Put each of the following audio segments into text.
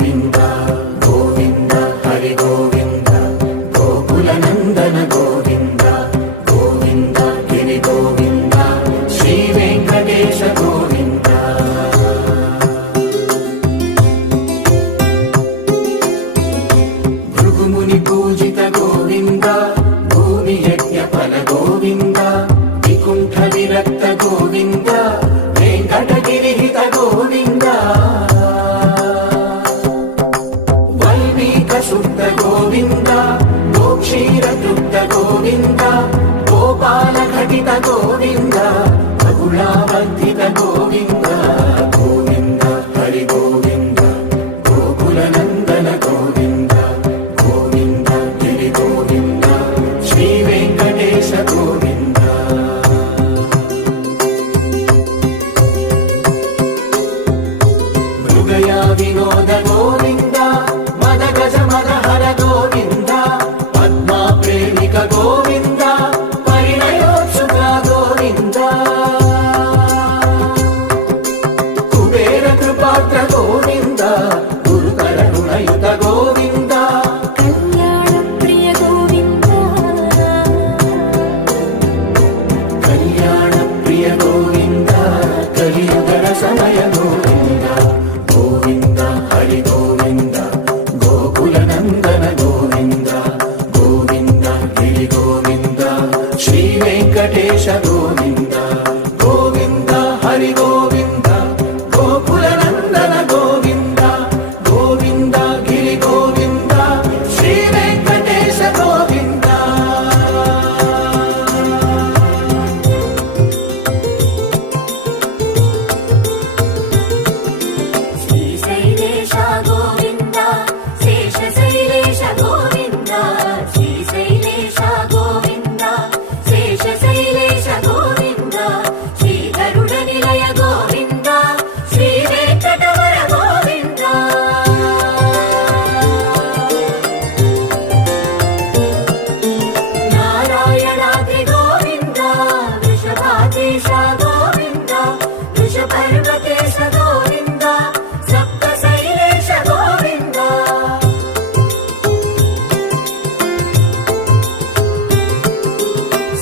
గోవింద గోవింద హరి గోవింద గోకుల నందన గోవింద గోవింద గిరి గోవింద శ్రీ వెంకటేశ గోవింద భృగుముని పూజిత గోవింద భూమి యజ్ఞ ఫల గోవింద వికుంఠ విరక్త గోవింద వెంకటగిరిహిత గోవింద వల్మీక శుద్ధ గోవింద గోక్షీర తృప్త గోవింద గోపాల ఘటిత గోవింద బహుళావర్ధిత గోవింద గోవింద హరి గోవింద గోకుల నందన గోవింద గోవింద గిరి గోవింద శ్రీ వెంకటేశ గోవింద మృగయా వినోద గోవింద మద గజ మద హర గోవింద పద్మా ప్రేమిక గోవింద పరిణయోత్సుక గోవింద కుబేర కృపాత్ర గోవింద గురుకరుణయుత గోవింద కళ్యాణ ప్రియ గోవింద కళ్యాణ ప్రియ గోవింద కలియుగ సమయ గోవింద గోవింద హరి గోవింద గోకుల నందన గోవింద గోవింద గిరి గోవింద శ్రీ వెంకటేశ గోవింద గోవింద హరి గోవింద గోకుల నందన గోవింద గోవింద గిరి గోవింద శ్రీ వెంకటేశ గోవింద శ్రీశైలేశ గోవింద శేషశైలేశ గోవింద శ్రీశైలేశ గోవింద శేషశైలేశ గోవింద శ్రీ గరుడ నిలయ గోవింద శ్రీ వెంకటవర గోవింద నారాయణాద్రి గోవింద వృషభాద్రీశ గోవింద వృషపర్వతేశ గోవింద సప్తశైలేశ గోవింద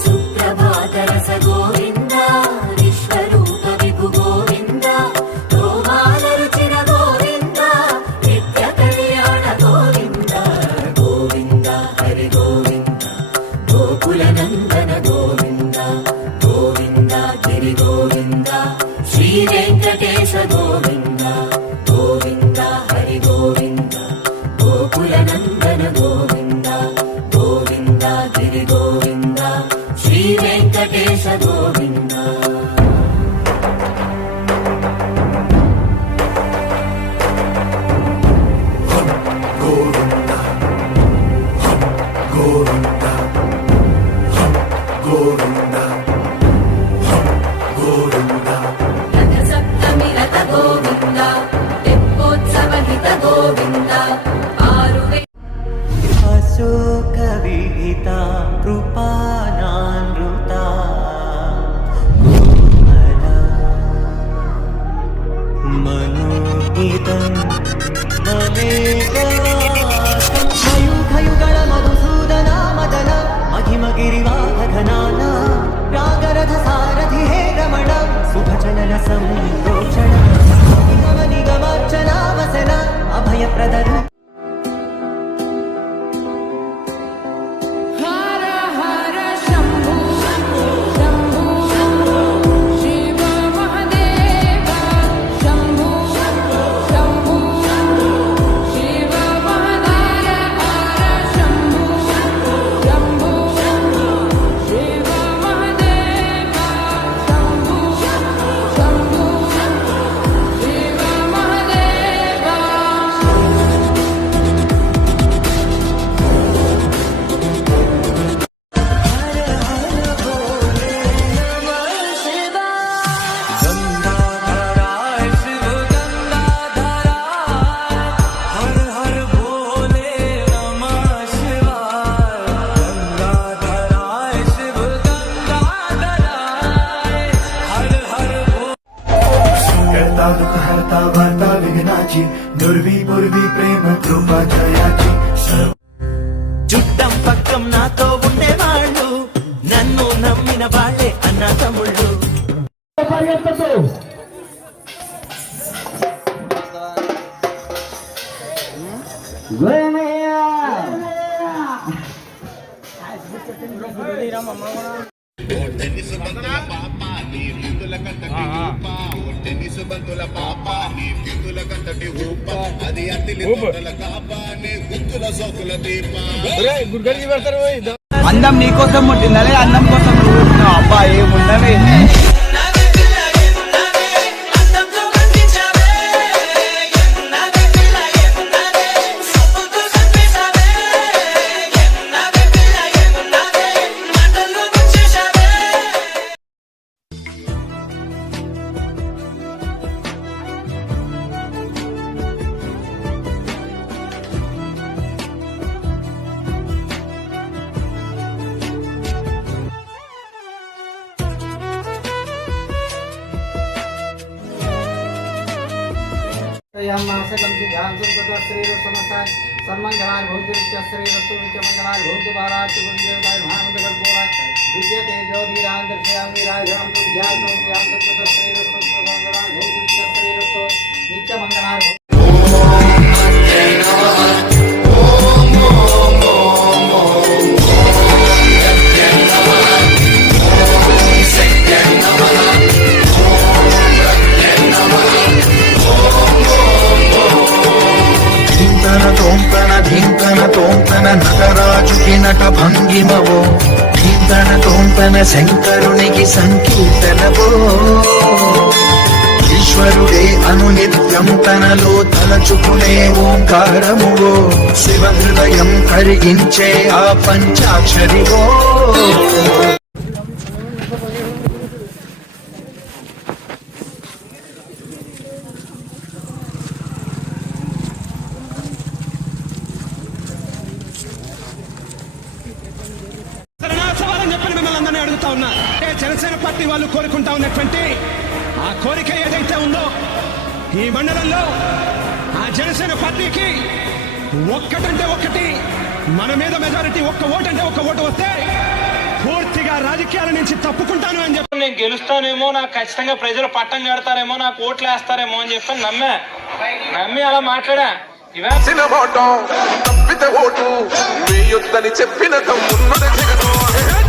సుప్రభాతరస గోవింద విశ్వరూప విభు గోవింద గోమాల రుచిర గోవింద నిత్య కళ్యాణ గోవింద గోవింద హరి గోవింద గోకుల నందన గోవింద గోవింద గిరి గోవింద శ్రీ వెంకటేశ గోవింద గోవింద హరి గోవింద గోకుల నందన గోవింద గోవింద గిరి గోవింద శ్రీ వెంకటేశ గోవింద గోవింద గోవింద గోవింద గోవింద రథ సప్తమి రథ గోవింద తెప్పోత్సవ హిత గోవింద अशोकविहिता कृपानानृता कोमला मनोहितं ममेकवासं मयूखयुगल मधुसूदना मदन महिमगिरिवाहघनाना रागरथ सारथि हे रमण सुभचलन संप्रोक्षण निगम निगमार्चना वसन अभयप्रदर पूर्वी प्रेम कृपा जयाची చుట్టం పక్కం నాతో ఉండేవాళ్ళు నన్ను నమ్మిన వాళ్ళే అన్న తమ్ముళ్ళు టెన్నిస్ బంతుల పాప నీ విధుల కంటటి ఊప టెన్నిస్ బంతుల పాప నీ విధుల కంటటి ఊప అది అతిలి తోటల కాప నీ గుంతుల సోకుల దీప అందం నీకోసం పుట్టిందలే అన్నం కోసం నువ్వు పుట్టినావు. అబ్బా ఏమున్నవే सर्वमंगलाय भवतु श्रीरस्तु नित्यमंगलाय भवतु बारातु गुरुदेवताय महामंगलपूराय दिव्य तेजोधीरांतर्यामि राजां ध्यानो ध्यानो श्रीरस्तु सर्वमंगलाय भवतु श्रीरस्तु नित्यमंगलाय ధీంతన తోంతన నటరాజుకి నట భంగిమవో ధీంతన తోంతన శంకరునికి సంకీర్తనవో ఈశ్వరుడే అనునిత్యం తనలో తలచుకునే ఓంకారమువో శివ హృదయం కరిగించే ఆ పంచాక్షరివో సవాలని చెప్పని మిమ్మల్ని అందరినీ అడుగుతా ఉన్నా. జనసేన పార్టీ వాళ్ళు కోరుకుంటా ఉన్నటువంటి ఆ కోరిక ఏదైతే ఉందో ఈ మండలంలో ఆ జనసేన పార్టీకి ఒక్కటంటే ఒక్కటి మన మీద మెజారిటీ ఒక్క ఓటు అంటే ఒక్క ఓటు వస్తే పూర్తిగా రాజకీయాల నుంచి తప్పుకుంటాను అని చెప్పి నేను గెలుస్తానేమో, నాకు ఖచ్చితంగా ప్రజలు పట్టం కడతారేమో, నాకు ఓట్లు వేస్తారేమో అని చెప్పి నమ్మి అలా మాట్లాడా. తప్పితే ఓటు మీ యుద్ధని చెప్పిన తమ్మున్నది జగను